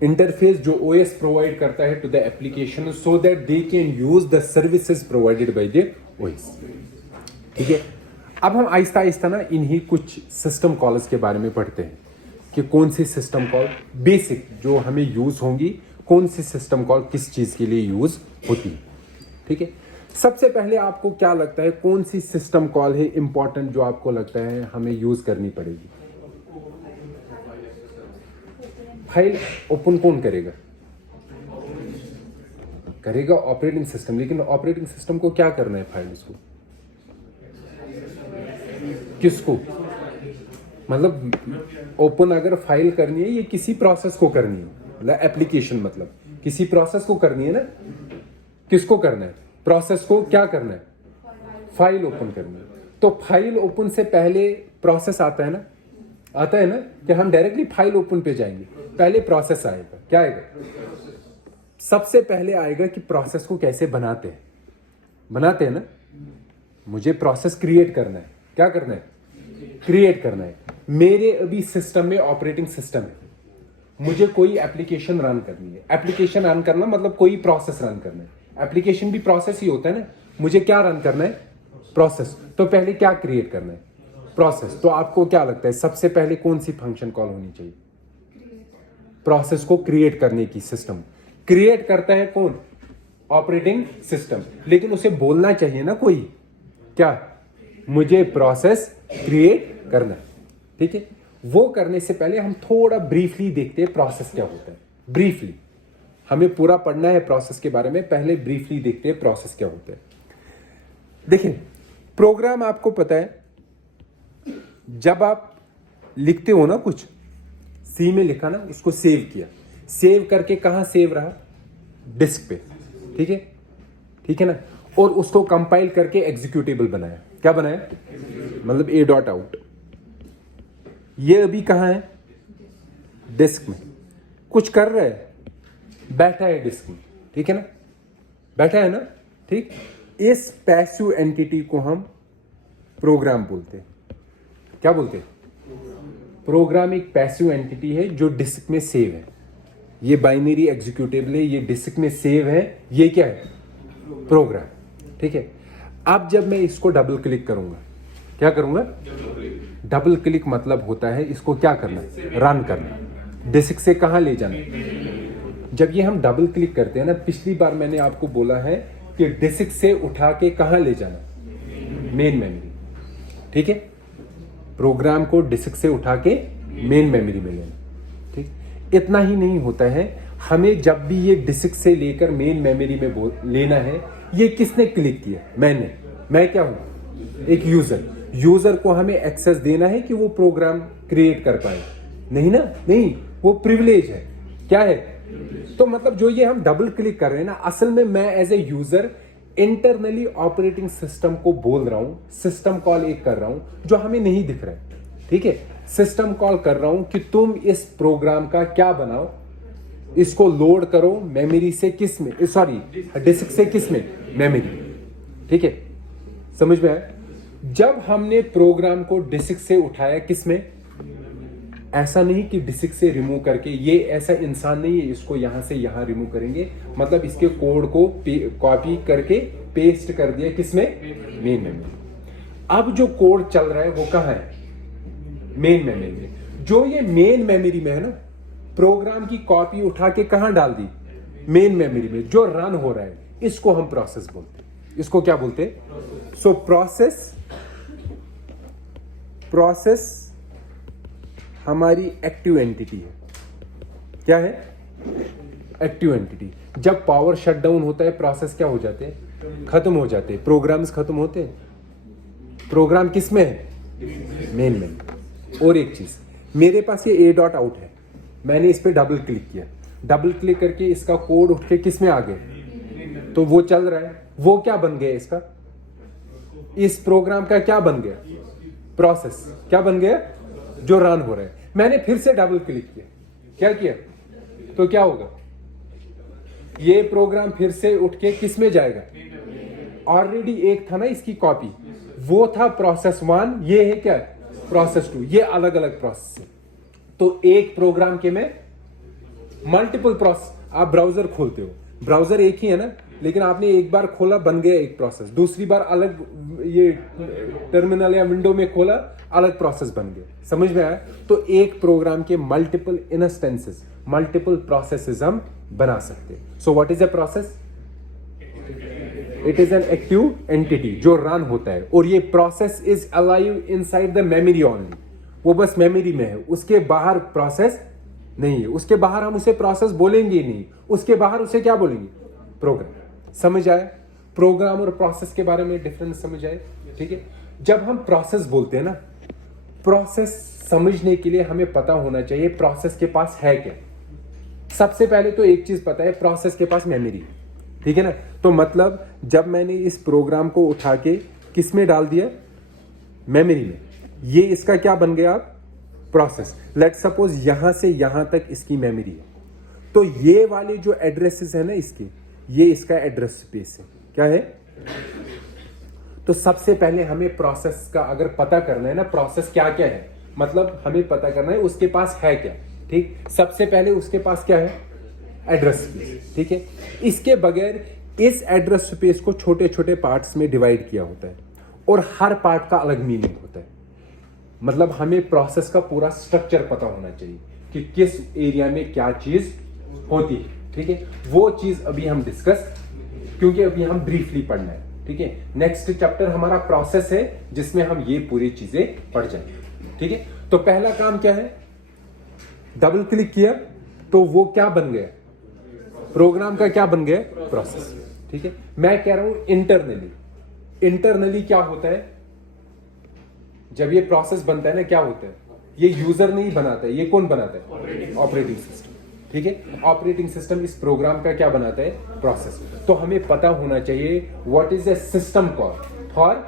Interface जो OS provide करता है to the application so that they can use the services provided by the OS. ठीक है, अब हम आहिस्ता आहिस्ता ना इन्हीं कुछ सिस्टम कॉल्स के बारे में पढ़ते हैं कि कौन सी सिस्टम कॉल बेसिक जो हमें यूज होंगी, कौन सी सिस्टम कॉल किस चीज के लिए यूज होती है। ठीक है, सबसे पहले आपको क्या लगता है कौन सी सिस्टम कॉल है इंपॉर्टेंट जो आपको लगता है हमें यूज करनी पड़ेगी? फाइल ओपन कौन करेगा? करेगा ऑपरेटिंग सिस्टम, लेकिन ऑपरेटिंग सिस्टम को क्या करना है? फाइल उसको किसको, मतलब ओपन अगर फाइल करनी है ये किसी प्रोसेस को करनी है, मतलब एप्लीकेशन मतलब किसी प्रोसेस को करनी है ना। किसको करना है? प्रोसेस को क्या करना है? फाइल ओपन करनी है। तो फाइल ओपन से पहले प्रोसेस आता है ना, आता है ना कि हम डायरेक्टली फाइल ओपन पे जाएंगे, पहले प्रोसेस आएगा। क्या आएगा? सबसे पहले आएगा कि प्रोसेस को कैसे बनाते हैं। बनाते हैं ना, मुझे प्रोसेस क्रिएट करना है। क्या करना है? क्रिएट करना है। मेरे अभी सिस्टम में ऑपरेटिंग सिस्टम है, मुझे कोई एप्लीकेशन रन करनी है। एप्लीकेशन रन करना मतलब कोई प्रोसेस रन करना है। एप्लीकेशन भी प्रोसेस ही होता है ना। मुझे क्या रन करना है? प्रोसेस। तो पहले क्या क्रिएट करना है? प्रोसेस। तो आपको क्या लगता है सबसे पहले कौन सी फंक्शन कॉल होनी चाहिए? प्रोसेस को क्रिएट करने की। सिस्टम क्रिएट करता है कौन? Operating system. लेकिन उसे बोलना चाहिए ना कोई, क्या मुझे प्रोसेस क्रिएट करना है। ठीक है, वो करने से पहले हम थोड़ा ब्रीफली देखते हैं प्रोसेस क्या होता है। ब्रीफली, हमें पूरा पढ़ना है प्रोसेस के बारे में, पहले ब्रीफली देखते हैं प्रोसेस क्या होता है। देखिए, प्रोग्राम आपको पता है, जब आप लिखते हो ना कुछ, सी में लिखा ना, उसको सेव किया, सेव करके कहां सेव रहा? डिस्क पे। ठीक है, ठीक है ना। और उसको कंपाइल करके एग्जीक्यूटेबल बनाया। क्या बनाया? मतलब ए डॉट आउट। ये अभी कहां है? डिस्क में। कुछ कर रहा है, बैठा है डिस्क में। ठीक है ना, बैठा है ना। ठीक, इस पैसिव एंटिटी को हम प्रोग्राम बोलते हैं। क्या बोलते हैं? प्रोग्राम एक पैसिव एंटिटी है जो डिस्क में सेव है। ये बाइनरी एग्जीक्यूटेबल है, ये डिस्क में सेव है। ये क्या है? प्रोग्राम। ठीक है, अब जब मैं इसको डबल क्लिक करूंगा, क्या करूंगा? डबल क्लिक मतलब होता है इसको क्या करना है? रन करना। डिस्क से कहां ले जाना? जब ये हम डबल क्लिक करते हैं ना, पिछली बार मैंने आपको बोला है कि डिस्क से उठा के कहां ले जाना? Main memory. ठीक है, प्रोग्राम को डिस्क से उठा के मेन मेमोरी में लेना। ठीक, इतना ही नहीं होता है, हमें जब भी ये डिस्क से लेकर मेन मेमोरी में लेना है, ये किसने क्लिक किया? मैंने। मैं क्या हूं? एक यूजर। यूजर को हमें एक्सेस देना है कि वो प्रोग्राम क्रिएट कर पाए। नहीं ना, नहीं, वो प्रिविलेज है। क्या है? तो मतलब जो ये हम डबल क्लिक कर रहे हैं ना, असल में मैं as a user internally operating system को बोल रहा हूं, सिस्टम कॉल एक कर रहा हूं जो हमें नहीं दिख रहा है। ठीक है, सिस्टम कॉल कर रहा हूं कि तुम इस प्रोग्राम का क्या बनाओ, इसको लोड करो मेमोरी से, किस में? सॉरी, डिस्क से किस में? मेमोरी। ठीक है, समझ में आया? जब हमने प्रोग्राम को डिस्क से उठाया, किस में? ऐसा नहीं कि डिस्क से रिमूव करके, ये ऐसा इंसान नहीं है इसको यहां से यहां रिमूव करेंगे, मतलब इसके कोड को कॉपी करके पेस्ट कर दिया किसमें? Main memory. अब जो कोड चल रहा है वो कहां है? मेन मेमोरी में। जो ये मेन मेमोरी में है ना, प्रोग्राम की कॉपी उठा के कहां डाल दी? मेन मेमोरी में। जो रन हो रहा है इसको हम प्रोसेस बोलते हैं। इसको क्या बोलते हैं? सो प्रोसेस हमारी एक्टिव एंटिटी है। क्या है? Active entity. जब पावर शट डाउन होता है, प्रोसेस क्या हो जाते हैं? खत्म हो जाते हैं। प्रोग्राम्स खत्म होते हैं। प्रोग्राम किस में है? मेन में। और एक चीज, मेरे पास ये ए डॉट आउट है, मैंने इस पे डबल क्लिक किया, डबल क्लिक करके इसका कोड उठ के किस में आ गया? तो वो चल रहा है। वो क्या बन गया इसका? इस प्रोग्राम का क्या बन गया? प्रोसेस। क्या बन गया? जो रन हो रहा है। मैंने फिर से डबल क्लिक किया, क्या किया? तो क्या होगा? ये प्रोग्राम फिर से उठ के किस में जाएगा? ऑलरेडी एक था ना इसकी कॉपी, वो था प्रोसेस 1, ये है क्या? प्रोसेस 2। ये अलग अलग प्रोसेस है। तो एक प्रोग्राम के में मल्टीपल प्रोसेस। आप ब्राउजर खोलते हो, ब्राउजर एक ही है ना, लेकिन आपने एक बार खोला बन गया एक प्रोसेस, दूसरी बार अलग ये टर्मिनल या विंडो में खोला अलग प्रोसेस बन गया। समझ में आया? तो एक प्रोग्राम के मल्टीपल इंस्टेंसेस, मल्टीपल प्रोसेसेस हम बना सकते हैं। So what is a process? It is an active entity जो रन होता है, और ये process is alive inside the memory only. वो बस मेमोरी में है, उसके बाहर प्रोसेस नहीं है। उसके बाहर हम उसे प्रोसेस बोलेंगे ही नहीं, उसके बाहर उसे क्या बोलेंगे? प्रोग्राम। समझ आया? प्रोग्राम और प्रोसेस के बारे में डिफरेंस समझ आए? ठीक है। जब हम प्रोसेस बोलते हैं ना, प्रोसेस समझने के लिए हमें पता होना चाहिए प्रोसेस के पास है क्या। सबसे पहले तो एक चीज पता है, प्रोसेस के पास मेमोरी। ठीक है ना? तो मतलब जब मैंने इस प्रोग्राम को उठा के किस में डाल दिया? मेमोरी में, ये इसका क्या बन गया? आप प्रोसेस। लेट सपोज यहां से यहां तक इसकी मेमोरी है, तो ये वाले जो एड्रेसेस है ना इसके, ये इसका एड्रेस स्पेस है। क्या है? तो सबसे पहले हमें प्रोसेस का अगर पता करना है ना, प्रोसेस क्या क्या है, मतलब हमें पता करना है उसके पास है क्या। ठीक, सबसे पहले उसके पास क्या है? Address space. ठीक है। इसके बगैर इस एड्रेस स्पेस को छोटे छोटे पार्ट्स में डिवाइड किया होता है, और हर पार्ट का अलग मीनिंग होता है। मतलब हमें प्रोसेस का पूरा स्ट्रक्चर पता होना चाहिए कि किस एरिया में क्या चीज होती है। ठीक है, वो चीज अभी हम डिस्कस, क्योंकि अभी हम ब्रीफली पढ़ना है। ठीक है, नेक्स्ट चैप्टर हमारा प्रोसेस है, जिसमें हम ये पूरी चीजें पढ़ जाएंगे। ठीक है, तो पहला काम क्या है? डबल क्लिक किया तो वो क्या बन गया? प्रोग्राम का क्या बन गया? प्रोसेस। ठीक है, मैं कह रहा हूं इंटरनली। इंटरनली क्या होता है? जब ये प्रोसेस बनता है ना, क्या होता है? ये यूजर नहीं बनाता है, ये कौन बनाता है? Operating system. ठीक है, ऑपरेटिंग सिस्टम इस प्रोग्राम का क्या बनाता है? प्रोसेस। तो हमें पता होना चाहिए what is a system call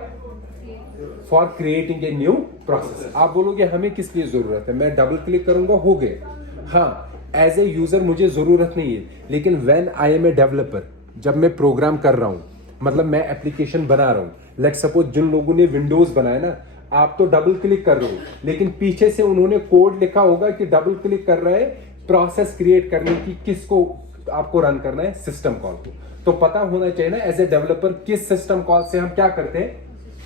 for creating a new process. आप बोलोगे हमें किस लिए जरूरत है? मैं डबल क्लिक करूंगा, हो गया। हाँ, एज ए यूजर मुझे जरूरत नहीं है, लेकिन when I am a developer, जब मैं प्रोग्राम कर रहा हूं, मतलब मैं एप्लीकेशन बना रहा हूं। लेट्स सपोज जिन लोगों ने विंडोज बनाया ना, आप तो डबल क्लिक कर रहे हो, लेकिन पीछे से उन्होंने कोड लिखा होगा कि डबल क्लिक कर रहे हैं प्रोसेस क्रिएट करने की, किसको आपको रन करना है? सिस्टम कॉल को। तो पता होना चाहिए ना एज ए डेवलपर किस सिस्टम कॉल से हम क्या करते हैं?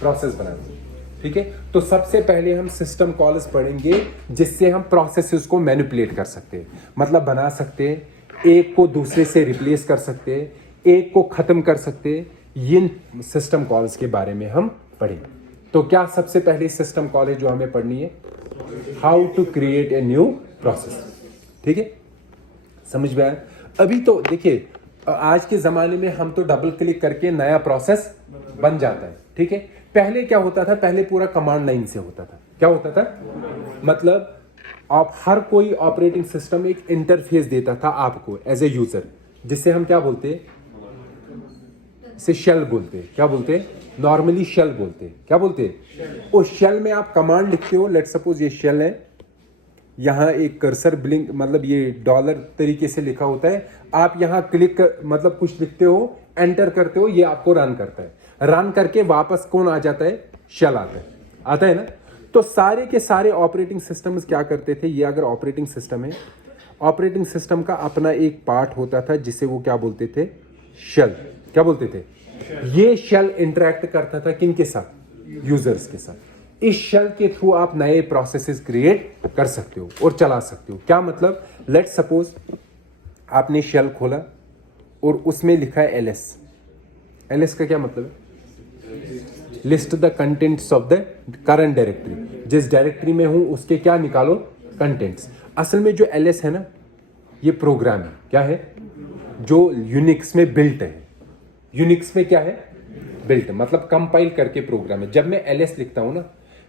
प्रोसेस बनाते हैं। ठीक है, तो सबसे पहले हम सिस्टम कॉल्स पढ़ेंगे जिससे हम प्रोसेसेस को मैनिपुलेट कर सकते हैं, मतलब बना सकते हैं, एक को दूसरे से रिप्लेस कर सकते हैं, एक को खत्म कर सकते हैं। इन सिस्टम कॉल्स के बारे में हम पढ़ेंगे। तो क्या सबसे पहले सिस्टम कॉल है जो हमें पढ़नी है? How to create a new process. ठीक है, समझ में आया? अभी तो देखिए, आज के जमाने में हम तो डबल क्लिक करके नया प्रोसेस बन जाता है। ठीक है, पहले क्या होता था? पहले पूरा कमांड लाइन से होता था। क्या होता था? मतलब आप हर कोई ऑपरेटिंग सिस्टम एक इंटरफेस देता था आपको एज ए यूजर, जिससे हम क्या बोलते हैं? इसे शेल बोलते हैं। क्या बोलते हैं? नॉर्मली शेल बोलते हैं। क्या बोलते हैं? उस शेल में आप कमांड लिखते हो। लेट सपोज ये शेल है, यहां एक कर्सर ब्लिंक, मतलब ये डॉलर तरीके से लिखा होता है। आप यहां क्लिक कर, मतलब कुछ लिखते हो, एंटर करते हो, ये आपको रन करता है। रन करके वापस कौन आ जाता है? शेल आता है ना। तो सारे के सारे ऑपरेटिंग सिस्टम्स क्या करते थे? ये अगर ऑपरेटिंग सिस्टम है, ऑपरेटिंग सिस्टम का अपना एक पार्ट होता था जिसे वो क्या बोलते थे? शेल। क्या बोलते थे? ये शेल इंटरेक्ट करता था किन के साथ? यूजर्स के साथ। इस शेल के थ्रू आप नए प्रोसेसेस क्रिएट कर सकते हो और चला सकते हो। क्या मतलब? लेट सपोज आपने शेल खोला और उसमें लिखा है एलएस। एलएस का क्या मतलब है? List the contents of the current directory. जिस डायरेक्टरी में हूं उसके क्या निकालो? कंटेंट्स। असल में जो एलएस है ना, ये प्रोग्राम है। क्या है? जो यूनिक्स में बिल्ट है। यूनिक्स में क्या है? बिल्ट, मतलब कंपाइल करके प्रोग्राम है। जब मैं एलएस लिखता हूं ना,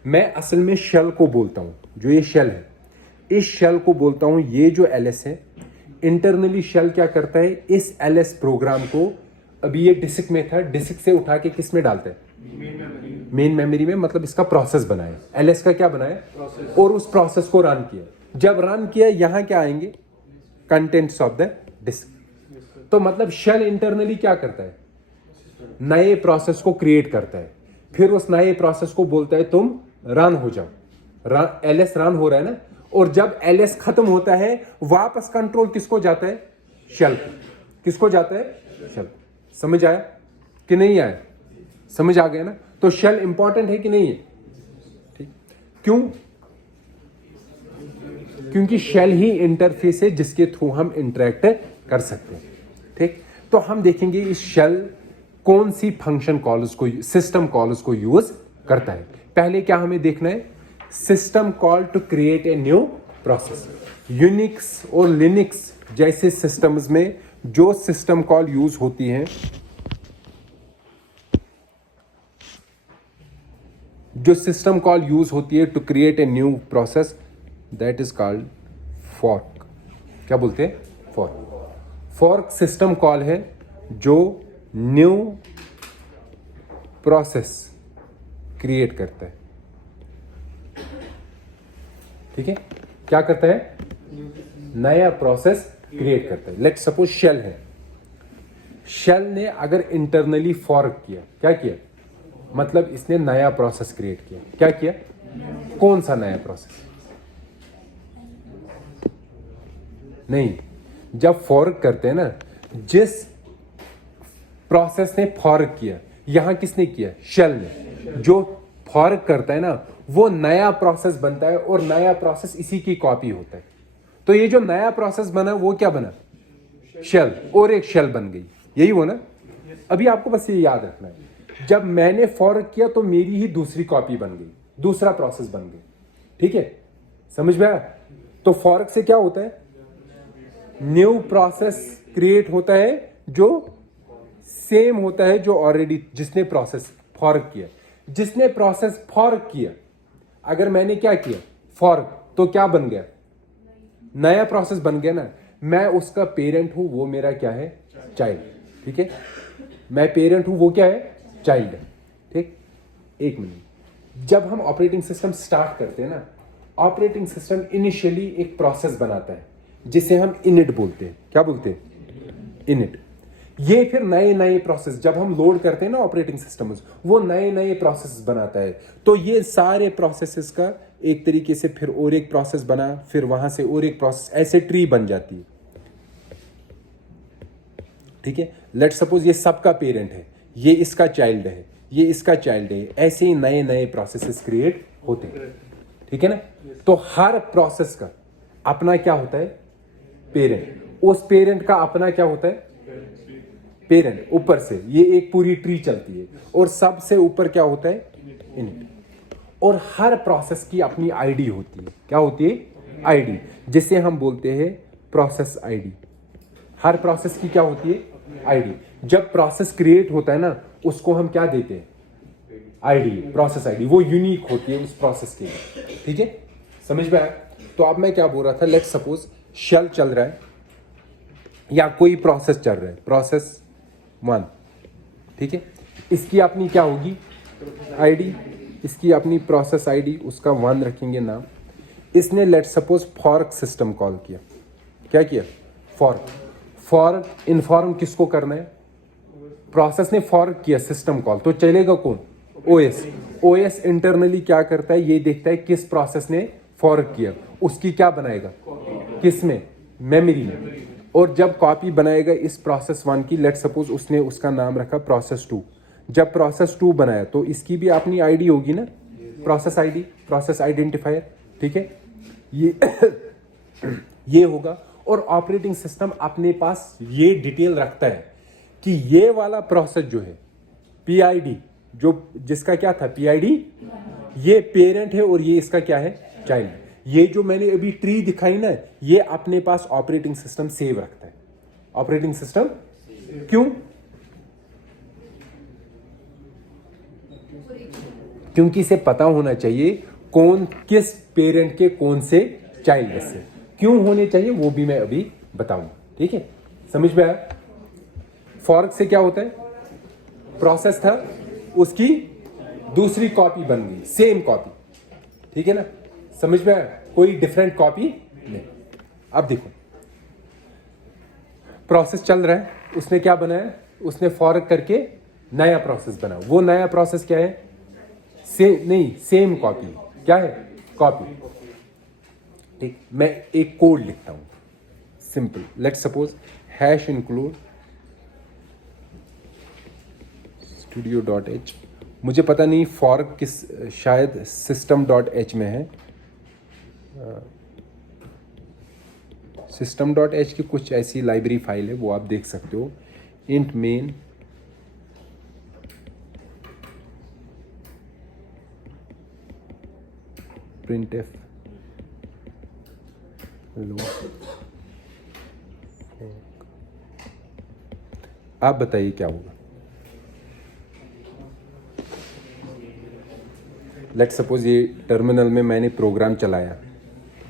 मैं असल में शेल को बोलता हूं। जो ये शेल है, इस शेल को बोलता हूं। ये जो एलएस है, इंटरनली शेल क्या करता है? इस एलएस प्रोग्राम को, अभी ये डिस्क में था, डिस्क से उठा के किस में डालता है? मेन मेमोरी में। मतलब इसका प्रोसेस बनाया, एलएस का क्या बनाया? और उस प्रोसेस को रन किया। जब रन किया, यहां क्या आएंगे? Contents of the disk. तो मतलब शेल इंटरनली क्या करता है? नए प्रोसेस को क्रिएट करता है, फिर उस नए प्रोसेस को बोलता है तुम रन हो जाओ। एलएस रन हो रहा है ना, और जब ls खत्म होता है वापस कंट्रोल किसको जाता है? शेल को। किसको जाता है? शेल। समझ आया कि नहीं आया? समझ आ गया ना? तो शेल इंपॉर्टेंट है कि नहीं है? ठीक, क्यों? क्योंकि शेल ही इंटरफेस है जिसके थ्रू हम इंटरेक्ट कर सकते हैं। ठीक, तो हम देखेंगे इस शेल कौन सी फंक्शन कॉल्स को, सिस्टम कॉल्स को यूज करता है। पहले क्या हमें देखना है? System call to create a new process. Unix और लिनक्स जैसे सिस्टम्स में जो सिस्टम कॉल यूज होती हैं, जो सिस्टम कॉल यूज होती है to create a new process, that is called fork. क्या बोलते हैं? फॉर्क। फॉर्क सिस्टम कॉल है जो न्यू प्रोसेस क्रिएट करता है। ठीक है, क्या करता है? नया प्रोसेस क्रिएट करता है। लेट्स सपोज शेल है, शेल ने अगर इंटरनली फॉर्क किया, क्या किया? मतलब इसने नया प्रोसेस क्रिएट किया। क्या किया? कौन सा नया प्रोसेस? नहीं, जब फॉर्क करते हैं ना, जिस प्रोसेस ने फॉर्क किया, यहां किसने किया? शेल ने। जो फॉर्क करता है ना वो नया प्रोसेस बनता है और नया प्रोसेस इसी की कॉपी होता है। तो ये जो नया प्रोसेस बना वो क्या बना? शेल, और एक शेल बन गई। यही हो ना? अभी आपको बस ये याद रखना है, जब मैंने फॉर्क किया तो मेरी ही दूसरी कॉपी बन गई, दूसरा प्रोसेस बन गई। ठीक है, समझ में आया? तो फॉर्क से क्या होता है? न्यू प्रोसेस क्रिएट होता है जो सेम होता है जो ऑलरेडी जिसने प्रोसेस फॉर्क किया। जिसने प्रोसेस फॉर्क किया, अगर मैंने क्या किया? फॉर्क, तो क्या बन गया? नया प्रोसेस बन गया ना। मैं उसका पेरेंट हूं, वो मेरा क्या है? चाइल्ड। ठीक है, मैं पेरेंट हूं, वो क्या है? चाइल्ड है। ठीक, एक मिनट, जब हम ऑपरेटिंग सिस्टम स्टार्ट करते हैं ना, ऑपरेटिंग सिस्टम इनिशियली एक प्रोसेस बनाता है जिसे हम इनिट बोलते हैं। क्या बोलते हैं? इनिट। ये फिर नए नए प्रोसेस जब हम लोड करते हैं ना ऑपरेटिंग सिस्टम में, वो नए नए प्रोसेस बनाता है। तो ये सारे प्रोसेसेस का एक तरीके से फिर और एक प्रोसेस बना, फिर वहां से और एक प्रोसेस, ऐसे ट्री बन जाती है। ठीक है, लेट सपोज ये सबका पेरेंट है, ये इसका चाइल्ड है, ये इसका चाइल्ड है, ऐसे ही नए नए प्रोसेसेस क्रिएट होते हैं। ठीक है ना? तो हर प्रोसेस का अपना क्या होता है? पेरेंट। उस पेरेंट का अपना क्या होता है? पेरेंट। ऊपर से ये एक पूरी ट्री चलती है और सबसे ऊपर क्या होता है? इनिट। और हर प्रोसेस की अपनी आईडी होती है। क्या होती है? आईडी, जिसे हम बोलते हैं प्रोसेस आईडी। हर प्रोसेस की क्या होती है? आईडी। जब प्रोसेस क्रिएट होता है ना, उसको हम क्या देते हैं? ID, process ID. वो यूनिक होती है उस प्रोसेस के लिए। ठीक है, समझ में आया? तो अब मैं क्या बोल रहा था, लेट्स सपोज शेल चल रहा है या कोई प्रोसेस चल रहा है, प्रोसेस 1। ठीक है, इसकी अपनी क्या होगी? आईडी। इसकी अपनी प्रोसेस आईडी, उसका 1 रखेंगे नाम। इसने let's suppose fork system call किया। क्या किया? फॉर्क। फॉर्क इन्फॉर्म किसको करना है? प्रोसेस ने फॉर्क किया सिस्टम कॉल, तो चलेगा कौन? ओएस। ओएस इंटरनली क्या करता है? ये देखता है किस प्रोसेस ने फॉर्क किया, उसकी क्या बनाएगा? किस में? मेमोरी में। और जब कॉपी बनाएगा इस प्रोसेस 1 की, लेट सपोज उसने उसका नाम रखा प्रोसेस 2। जब प्रोसेस 2 बनाया तो इसकी भी अपनी आईडी होगी ना, प्रोसेस आईडी, प्रोसेस आइडेंटिफायर। ठीक है, ये होगा। और ऑपरेटिंग सिस्टम अपने पास ये डिटेल रखता है कि ये वाला प्रोसेस जो है पीआईडी, जो जिसका क्या था? पीआईडी, ये पेरेंट है और ये इसका क्या है? चाइल्ड। ये जो मैंने अभी ट्री दिखाई ना, ये अपने पास ऑपरेटिंग सिस्टम सेव रखता है। ऑपरेटिंग सिस्टम क्यों? क्योंकि इसे पता होना चाहिए कौन किस पेरेंट के कौन से चाइल्ड से। क्यों होने चाहिए वो भी मैं अभी बताऊंगा। ठीक है, समझ में आया? फॉर्क से क्या होता है? प्रोसेस था, उसकी दूसरी कॉपी बन गई, सेम कॉपी। ठीक है ना? समझ में आया? कोई डिफरेंट कॉपी नहीं। अब देखो, प्रोसेस चल रहा है, उसने क्या बनाया? उसने फॉर्क करके नया प्रोसेस बना। वो नया प्रोसेस क्या है? Same copy. क्या है? कॉपी। ठीक, मैं एक कोड लिखता हूं simple, let's suppose hash include studio.h, मुझे पता नहीं फॉर्क किस, शायद system.h में है। system.h की कुछ ऐसी लाइब्रेरी फाइल है, वो आप देख सकते हो। int main printf hello, आप बताइए क्या होगा। लेट्स सपोज ये टर्मिनल में मैंने प्रोग्राम चलाया,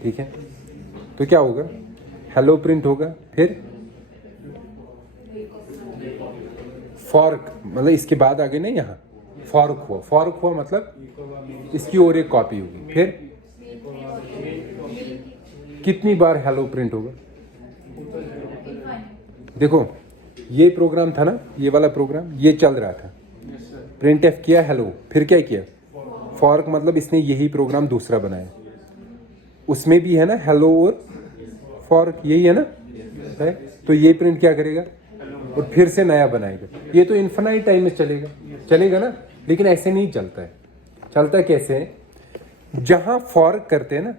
ठीक है, तो क्या होगा, हेलो प्रिंट होगा, फिर फॉर्क, मतलब इसके बाद आगे नहीं, यहाँ फॉर्क हुआ, फॉर्क हुआ मतलब इसकी और एक कॉपी होगी, फिर कितनी बार हेलो प्रिंट होगा। देखो ये प्रोग्राम था ना, ये वाला प्रोग्राम ये चल रहा था, प्रिंट एफ किया हेलो, फिर क्या किया फॉर्क, मतलब इसने यही प्रोग्राम दूसरा बनाया, उसमें भी है ना हेलो और फॉर्क, यही है ना, है? तो ये प्रिंट क्या करेगा और फिर से नया बनाएगा। ये तो इन्फिनाइट टाइम में चलेगा, चलेगा ना, लेकिन ऐसे नहीं चलता है। चलता कैसे है, जहां फॉर्क करते हैं ना,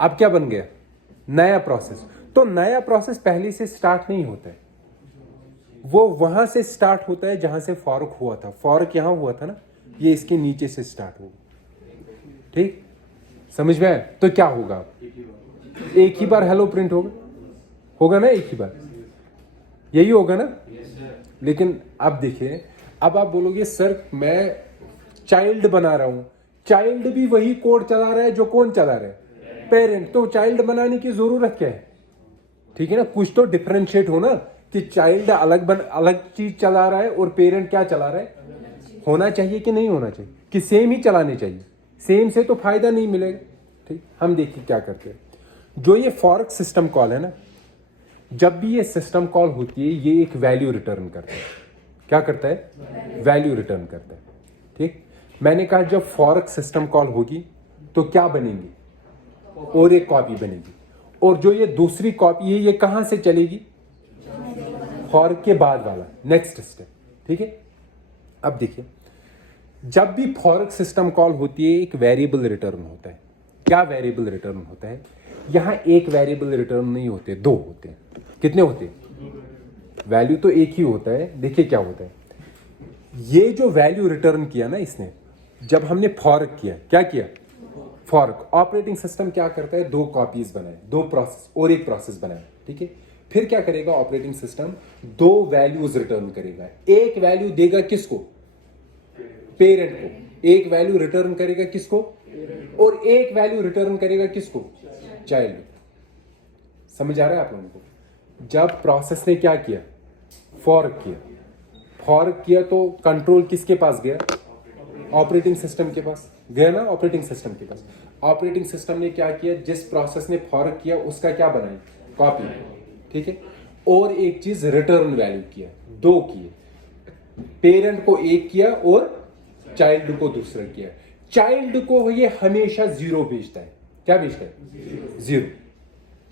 अब क्या बन गया, नया प्रोसेस। तो नया प्रोसेस पहले से स्टार्ट नहीं होता है, वो वहां से स्टार्ट होता है जहां से फॉर्क हुआ था। फॉर्क यहां हुआ था ना, ये इसके नीचे से स्टार्ट होगा। ठीक, समझ में आया। तो क्या होगा, एक ही बार हेलो प्रिंट होगा, होगा ना, एक ही बार, यही होगा ना। लेकिन अब देखिए, अब आप बोलोगे सर मैं चाइल्ड बना रहा हूं, चाइल्ड भी वही कोड चला रहा है जो कौन चला रहा है, पेरेंट। तो चाइल्ड बनाने की जरूरत क्या है, ठीक है ना, कुछ तो डिफरेंशिएट हो ना, कि चाइल्ड अलग चीज चला रहा है और पेरेंट क्या चला रहा है, होना चाहिए कि नहीं होना चाहिए, कि सेम ही चलाने चाहिए। सेम से तो फायदा नहीं मिलेगा। ठीक, हम देखिए क्या करते हैं, जो ये फॉर्क सिस्टम कॉल है ना, जब भी ये सिस्टम कॉल होती है, ये एक वैल्यू रिटर्न करता है। क्या करता है, वैल्यू रिटर्न करता है। ठीक, मैंने कहा जब फॉर्क सिस्टम कॉल होगी तो क्या बनेगी, और एक कॉपी बनेगी, और जो ये दूसरी कॉपी है ये कहां से चलेगी, फॉर्क के बाद वाला नेक्स्ट स्टेप। ठीक है, अब देखिए, जब भी फॉर्क सिस्टम कॉल होती है एक वेरिएबल रिटर्न होता है। क्या वेरिएबल रिटर्न होता है, यहां एक वेरिएबल रिटर्न नहीं होते, दो होते हैं। कितने होते हैं, वैल्यू तो एक ही होता है। देखिए क्या होता है, ये जो वैल्यू रिटर्न किया ना इसने, जब हमने फॉर्क किया, क्या किया, फॉर्क, ऑपरेटिंग सिस्टम क्या करता है, दो कॉपीज बनाए, दो प्रोसेस और एक प्रोसेस बनाए। ठीक है, फिर क्या करेगा ऑपरेटिंग सिस्टम, दो वैल्यूज रिटर्न करेगा। एक वैल्यू देगा किसको, पेरेंट को, एक वैल्यू रिटर्न करेगा किसको, और एक वैल्यू रिटर्न करेगा किसको, चाइल्ड। समझ आ रहा है आप लोगों को। जब प्रोसेस ने क्या किया, फॉर्क किया, फॉर्क किया तो कंट्रोल किसके पास गया, ऑपरेटिंग सिस्टम के पास गया ना, ऑपरेटिंग सिस्टम के पास। ऑपरेटिंग सिस्टम ने क्या किया, जिस प्रोसेस ने फॉर्क किया उसका क्या बनाई, कॉपी। ठीक है, और एक चीज रिटर्न वैल्यू किया, दो किए, पेरेंट को एक किया और चाइल्ड को दूसरा किया। चाइल्ड को ये हमेशा जीरो भेजता है। क्या भेजता है, जीरो।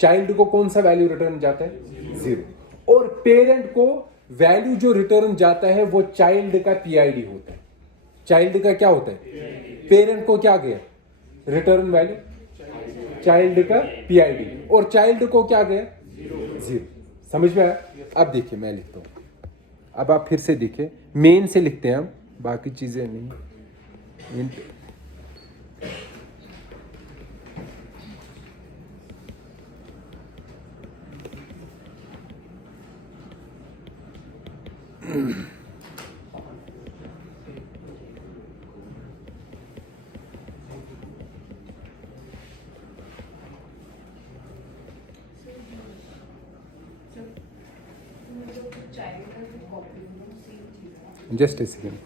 चाइल्ड को कौन सा वैल्यू रिटर्न जाता है, जीरो। और पेरेंट को वैल्यू जो रिटर्न जाता है वो चाइल्ड का पीआईडी होता है। चाइल्ड का क्या होता है, पेरेंट को क्या गया, रिटर्न वैल्यू, चाइल्ड का पीआईडी, और चाइल्ड को क्या गया, जीरो। समझ में आया। अब देखिए मैं लिखता हूं, अब आप फिर से देखिए, मेन से लिखते हैं हम, बाकी चीजें नहीं। Just a second.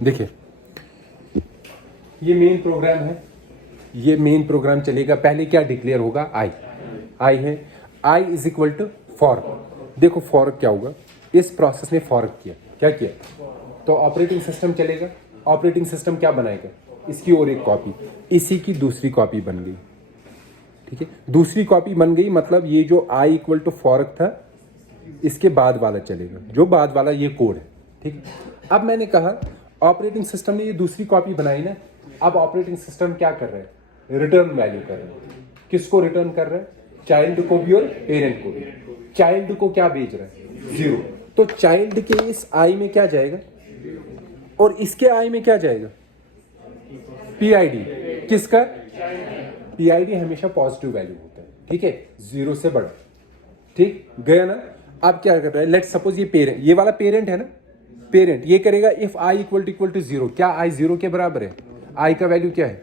देखिए ये मेन प्रोग्राम है, ये मेन प्रोग्राम चलेगा। पहले क्या डिक्लेयर होगा, आई है, I is equal to fork. देखो फॉर्क क्या होगा, इस प्रोसेस ने फॉर्क किया, क्या किया, तो ऑपरेटिंग सिस्टम चलेगा। ऑपरेटिंग सिस्टम क्या बनाएगा, इसकी और एक कॉपी, इसी की दूसरी कॉपी बन गई, ठीक है। दूसरी कॉपी बन गई मतलब ये जो आई इक्वल टू फॉर्क था इसके बाद वाला चलेगा, जो बाद वाला ये कोड है, ठीक है। अब मैंने कहा ऑपरेटिंग सिस्टम ने ये दूसरी कॉपी बनाई ना, अब ऑपरेटिंग सिस्टम क्या कर रहा है, रिटर्न वैल्यू कर रहा है। किसको रिटर्न कर रहा है, चाइल्ड को भी और पेरेंट को भी। चाइल्ड को क्या भेज रहा है, 0। तो चाइल्ड के इस आई में क्या जाएगा और इसके आई में क्या जाएगा, पीआईडी। किसका, पीआईडी हमेशा पॉजिटिव वैल्यू होता है, ठीक है, 0 से बड़ा, ठीक गया ना। अब क्या कर रहा है, लेट सपोज ये पेरेंट, ये वाला पेरेंट है ना, पेरेंट ये करेगा इफ आई इक्वल टू 0। क्या आई 0 के बराबर है, आई का वैल्यू क्या है,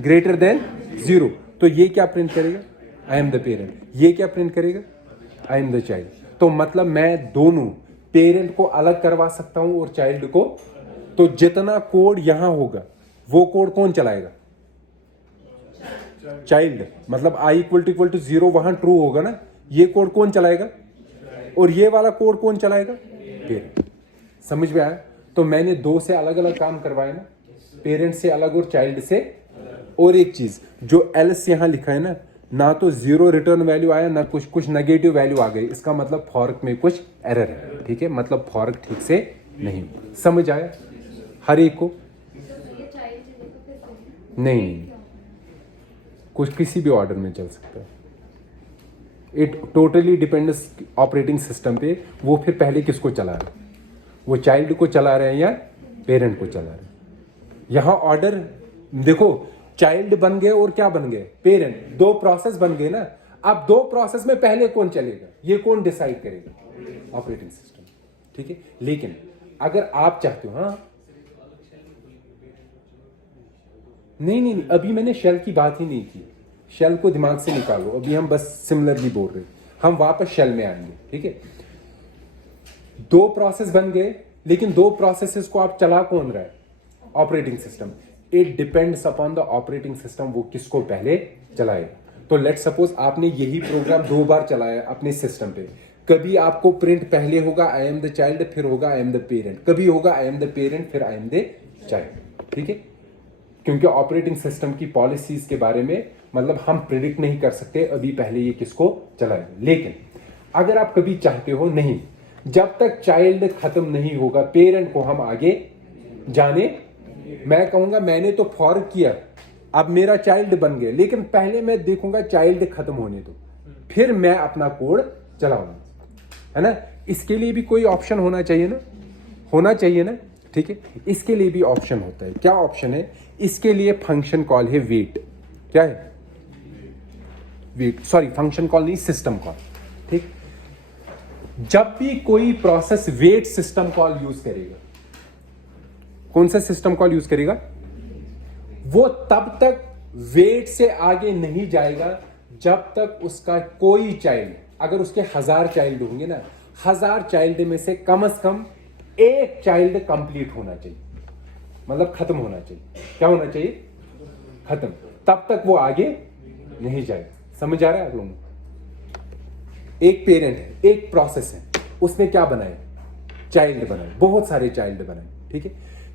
ग्रेटर देन 0। तो ये क्या प्रिंट करेगा, आई एम द पेरेंट। ये क्या प्रिंट करेगा, आई एम द चाइल्ड। तो मतलब मैं दोनों पेरेंट को अलग करवा सकता हूं और चाइल्ड को। तो जितना कोड यहां होगा वो कोड कौन चलाएगा, चाइल्ड। मतलब आई इक्वल टू 0 वहां ट्रू होगा ना, ये कोड कौन चलाएगा, और ये वाला कोड कौन चलाएगा, पेरेंट। समझ में आया। तो मैंने 2 से अलग अलग काम करवाए ना, पेरेंट से अलग और चाइल्ड से। और एक चीज जो एल्स यहां लिखा है ना तो 0 रिटर्न वैल्यू आया ना कुछ नेगेटिव वैल्यू आ गई, इसका मतलब फॉर्क में कुछ एरर है, ठीक है। मतलब फॉर्क ठीक से नहीं। समझ आया हर एक को, नहीं कुछ किसी भी ऑर्डर में चल सकता है। It totally depends operating system पे, वो फिर पहले किसको चला रहा है, वो चाइल्ड को चला रहे हैं या पेरेंट को चला रहे हैं। यहां ऑर्डर देखो, चाइल्ड बन गए और क्या बन गए, पेरेंट। 2 प्रोसेस बन गए ना। अब 2 प्रोसेस में पहले कौन चलेगा, ये कौन डिसाइड करेगा, ऑपरेटिंग सिस्टम, ठीक है। लेकिन अगर आप चाहते हो, हाँ नहीं, अभी मैंने शेल की बात ही नहीं की। शेल को दिमाग से निकालो, अभी हम बस सिमिलरली बोल रहे हैं, हम वापस शेल में आएंगे, ठीक है। 2 प्रोसेस बन गए, लेकिन 2 प्रोसेसेस को आप चला कौन रहा है, operating system. It depends upon the operating system, वो किसको पहले चलाएगा। तो लेट सपोज आपने यही प्रोग्राम 2 बार चलाया अपने सिस्टम पे। कभी आपको प्रिंट पहले होगा आई एम द चाइल्ड, फिर होगा आई एम द पेरेंट। कभी होगा आई एम द पेरेंट फिर आई एम द चाइल्ड, ठीक है। क्योंकि ऑपरेटिंग सिस्टम की पॉलिसीज के बारे में मतलब हम प्रिडिक्ट नहीं कर सकते अभी पहले ये किसको चलाएगा। लेकिन अगर आप कभी चाहते हो, नहीं जब तक चाइल्ड खत्म नहीं होगा पेरेंट को हम आगे जाने, मैं कहूंगा मैंने तो फॉर्क किया, अब मेरा चाइल्ड बन गया, लेकिन पहले मैं देखूंगा चाइल्ड खत्म होने दो, फिर मैं अपना कोड चलाऊंगा, है ना। इसके लिए भी कोई ऑप्शन होना चाहिए ना, होना चाहिए ना, ठीक है। इसके लिए भी ऑप्शन होता है। क्या ऑप्शन है, इसके लिए फंक्शन कॉल है वेट। क्या है, वेट, सॉरी फंक्शन कॉल नहीं, सिस्टम कॉल, ठीक। जब भी कोई process wait system call use करेगा, कौन सा सिस्टम कॉल यूज करेगा, वो तब तक वेट से आगे नहीं जाएगा जब तक उसका कोई चाइल्ड, अगर उसके 1000 चाइल्ड होंगे ना, 1000 चाइल्ड में से कम एक चाइल्ड कंप्लीट होना चाहिए, मतलब खत्म होना चाहिए। क्या होना चाहिए, खत्म, तब तक वो आगे नहीं जाए। समझ आ रहा है आप लोगों को। एक पेरेंट है, एक प्रोसेस है, उसने क्या बनाए, चाइल्ड बनाए, बहुत सारे चाइल्ड बनाए, ठीक है।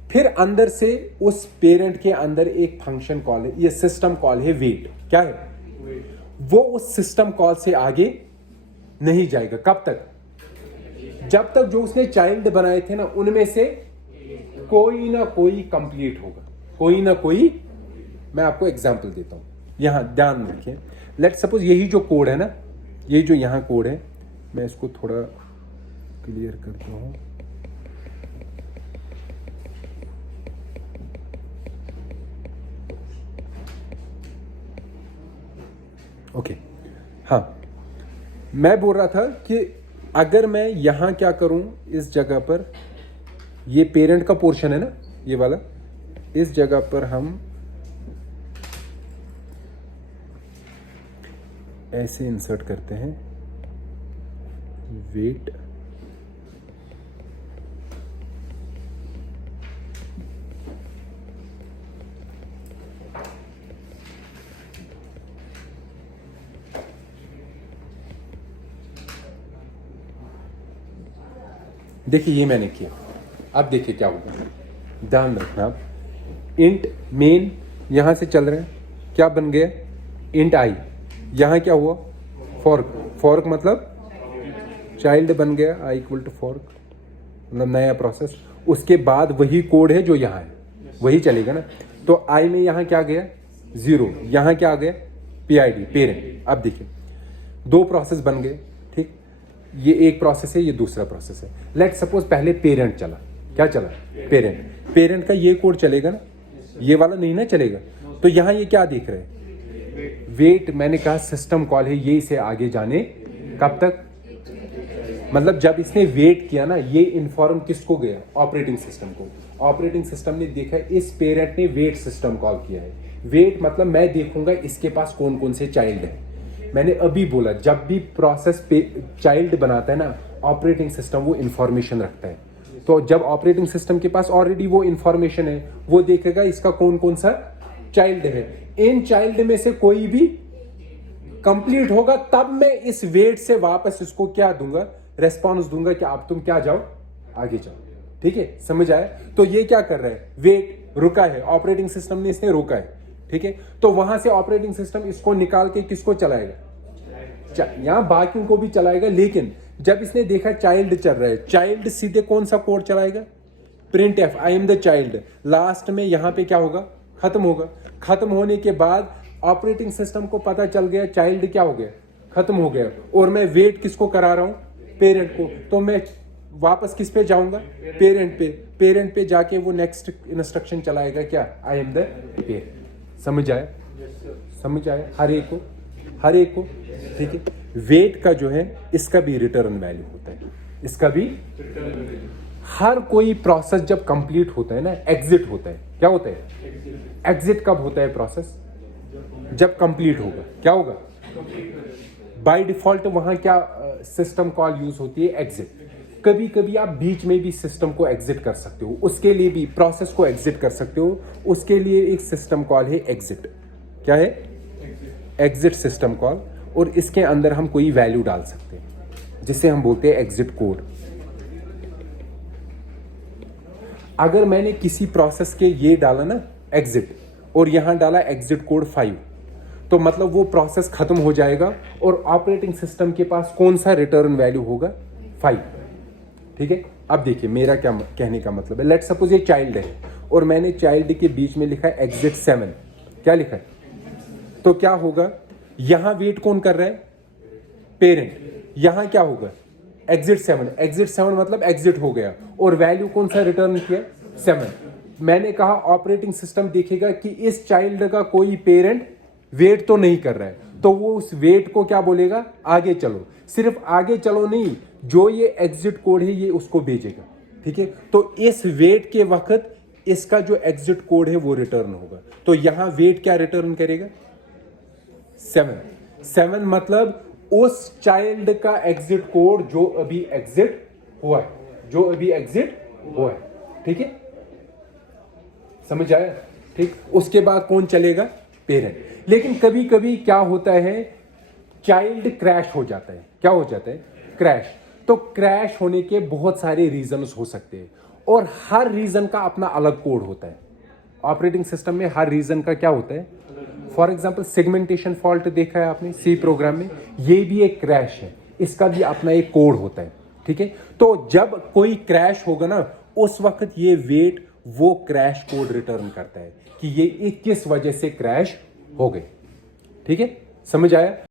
फिर अंदर से उस पेरेंट के अंदर एक फंक्शन कॉल है, ये सिस्टम कॉल है वेट। क्या है, वो उस सिस्टम कॉल से आगे नहीं जाएगा। कब तक, जब तक जो उसने चाइल्ड बनाए थे ना उनमें से कोई ना कोई कंप्लीट होगा, कोई ना कोई। मैं आपको एग्जांपल देता हूं, यहां ध्यान रखिए। लेट सपोज यही जो कोड है ना, ये जो यहां कोड है, मैं इसको थोड़ा क्लियर करता हूं। ओके, हाँ मैं बोल रहा था कि अगर मैं यहां क्या करूं, इस जगह पर ये पेरेंट का पोर्शन है ना, ये वाला, इस जगह पर हम ऐसे इंसर्ट करते हैं वेट, देखिए ये मैंने किया, अब देखिए क्या होगा, ध्यान रखना आप। इंट मेन यहां से चल रहे हैं, क्या बन गया, इंट आई, यहां क्या हुआ, फॉर्क, फॉर्क मतलब चाइल्ड बन गया आई इक्वल टू फॉर्क, मतलब नया प्रोसेस। उसके बाद वही कोड है जो यहाँ है, वही चलेगा ना। तो आई में यहाँ क्या गया 0, यहाँ क्या आ गया PID पेरेंट। अब देखिए दो प्रोसेस बन गए, ठीक, ये एक प्रोसेस है, ये दूसरा प्रोसेस है। लेट सपोज पहले पेरेंट चला, क्या चला, पेरेंट, पेरेंट का ये कोड चलेगा ना, ये वाला नहीं ना चलेगा। तो यहाँ ये क्या देख रहे हैं, वेट, मैंने कहा सिस्टम कॉल है, ये इसे आगे जाने कब तक, मतलब जब इसने वेट किया ना, ये इन्फॉर्म किसको गया, ऑपरेटिंग सिस्टम को। ऑपरेटिंग सिस्टम ने देखा इस पेरेंट ने वेट सिस्टम कॉल किया है। वेट मतलब मैं देखूंगा इसके पास कौन कौन से चाइल्ड है। मैंने अभी बोला जब भी प्रोसेस चाइल्ड बनाता है ना, ऑपरेटिंग सिस्टम वो इंफॉर्मेशन रखता है। तो जब ऑपरेटिंग सिस्टम के पास ऑलरेडी वो इंफॉर्मेशन है, वो देखेगा इसका कौन कौन सा चाइल्ड है। इन चाइल्ड में से कोई भी कंप्लीट होगा तब मैं इस वेट से वापस इसको क्या दूंगा, रेस्पॉन्स दूंगा कि आप तुम क्या जाओ, आगे जाओ। ठीक है, समझ आया। तो ये क्या कर रहा है, वेट रुका है, ऑपरेटिंग सिस्टम ने इसने रोका है। ठीक है, तो वहां से ऑपरेटिंग सिस्टम इसको निकाल के किसको चलाएगा, यहां बाकियों को भी चलाएगा। लेकिन जब इसने देखा चाइल्ड चल रहा है, चाइल्ड सीधे कौन सा कोड चलाएगा, print F I am the child. Last में यहां पे क्या होगा, खत्म होगा। खत्म होने के बाद ऑपरेटिंग सिस्टम को पता चल गया चाइल्ड क्या हो गया, खत्म हो गया, और मैं वेट किसको करा रहा हूं, पेरेंट को। तो मैं वापस किस पे जाऊंगा, पेरेंट पे। पेरेंट पे जाके वो नेक्स्ट इंस्ट्रक्शन चलाएगा, क्या, आई एम द पेरेंट। समझ आया, समझ आया हर एक को, हर एक को। ठीक है, वेट का जो है इसका भी रिटर्न वैल्यू होता है, इसका भी। हर कोई प्रोसेस जब कंप्लीट होता है ना, एग्जिट होता है। क्या होता है, एग्जिट कब होता है प्रोसेस, जब कंप्लीट होगा। क्या होगा, बाय डिफॉल्ट वहां क्या सिस्टम कॉल यूज होती है, एग्जिट। कभी कभी आप बीच में भी सिस्टम को एग्जिट कर सकते हो, उसके लिए भी प्रोसेस को एग्जिट कर सकते हो, उसके लिए एक सिस्टम कॉल है एग्जिट। क्या है, एग्जिट सिस्टम कॉल। और इसके अंदर हम कोई वैल्यू डाल सकते हैं जिसे हम बोलते हैं एग्जिट कोड। अगर मैंने किसी प्रोसेस के ये डाला ना एग्जिट, और यहां डाला एग्जिट कोड 5, तो मतलब वो प्रोसेस खत्म हो जाएगा और ऑपरेटिंग सिस्टम के पास कौन सा रिटर्न वैल्यू होगा, 5। ठीक है, अब देखिए मेरा क्या कहने का मतलब है। लेट सपोज ये चाइल्ड है और मैंने चाइल्ड के बीच में लिखा है एग्जिट 7। क्या लिखा है, तो क्या होगा, यहां वेट कौन कर रहा है, पेरेंट। यहां क्या होगा, एग्जिट 7। एग्जिट 7 मतलब एग्जिट हो गया, और वैल्यू कौन सा रिटर्न किया, 7। मैंने कहा ऑपरेटिंग सिस्टम देखेगा कि इस चाइल्ड का कोई पेरेंट वेट तो नहीं कर रहा है, तो वो उस वेट को क्या बोलेगा, आगे चलो। सिर्फ आगे चलो नहीं, जो ये एग्जिट कोड है ये उसको भेजेगा। ठीक है, तो इस वेट के वक्त इसका जो एग्जिट कोड है वो रिटर्न होगा। तो यहां वेट क्या रिटर्न करेगा, 7 मतलब उस चाइल्ड का एग्जिट कोड जो अभी एग्जिट हुआ है, जो अभी एग्जिट हुआ है। ठीक है, समझ आया। ठीक, उसके बाद कौन चलेगा, पेरेंट। लेकिन कभी कभी क्या होता है, चाइल्ड क्रैश हो जाता है। क्या हो जाता है, क्रैश। तो क्रैश होने के बहुत सारे रीजंस हो सकते हैं, और हर रीजन का अपना अलग कोड होता है। ऑपरेटिंग सिस्टम में हर रीजन का क्या होता है, फॉर एग्जांपल सेगमेंटेशन फॉल्ट देखा है आपने सी प्रोग्राम में, ये भी एक क्रैश है, इसका भी अपना एक कोड होता है। ठीक है, तो जब कोई क्रैश होगा ना, उस वक्त ये वेट वो क्रैश कोड रिटर्न करता है कि ये किस वजह से क्रैश हो गए। ठीक है, समझ आया।